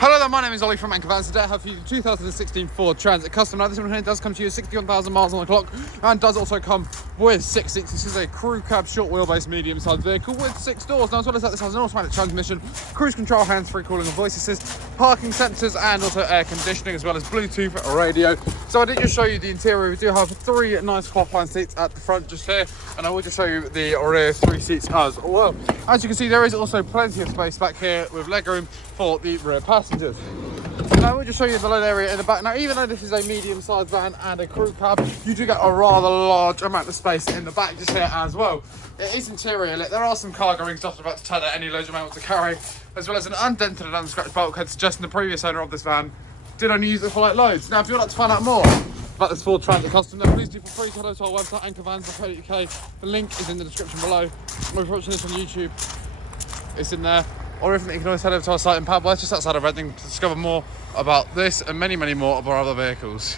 Hello there, my name is Ollie from Anchor Vans. Today I have for you the 2016 Ford Transit Custom. Now this one here does come to you 61,000 miles on the clock and does also come with 6 seats. This is a crew cab, short wheelbase, medium-sized vehicle with 6 doors. Now as well as that, this has an automatic transmission, cruise control, hands-free cooling and voice assist, parking sensors and also air conditioning, as well as Bluetooth radio. So I did just show you the interior. We do have 3 nice cloth-line seats at the front just here, and I will just show you the rear 3 seats as well. As you can see, there is also plenty of space back here with legroom for the rear passengers. And I will just show you the load area in the back. Now, even though this is a medium-sized van and a crew cab, you do get a rather large amount of space in the back just here as well. It is interior lit. There are some cargo rings just about to tell it any loads you may want to carry, as well as an undented and unscratched bulkhead, suggesting the previous owner of this van did only use it for light loads. Now, if you'd like to find out more about this Ford Transit Custom, then please do feel free to head over to our website, anchorvans.co.uk. The link is in the description below. If you're watching this on YouTube, it's in there. Or if not, you can always head over to our site in Padworth, just outside of Reading, to discover more about this and many, many more of our other vehicles.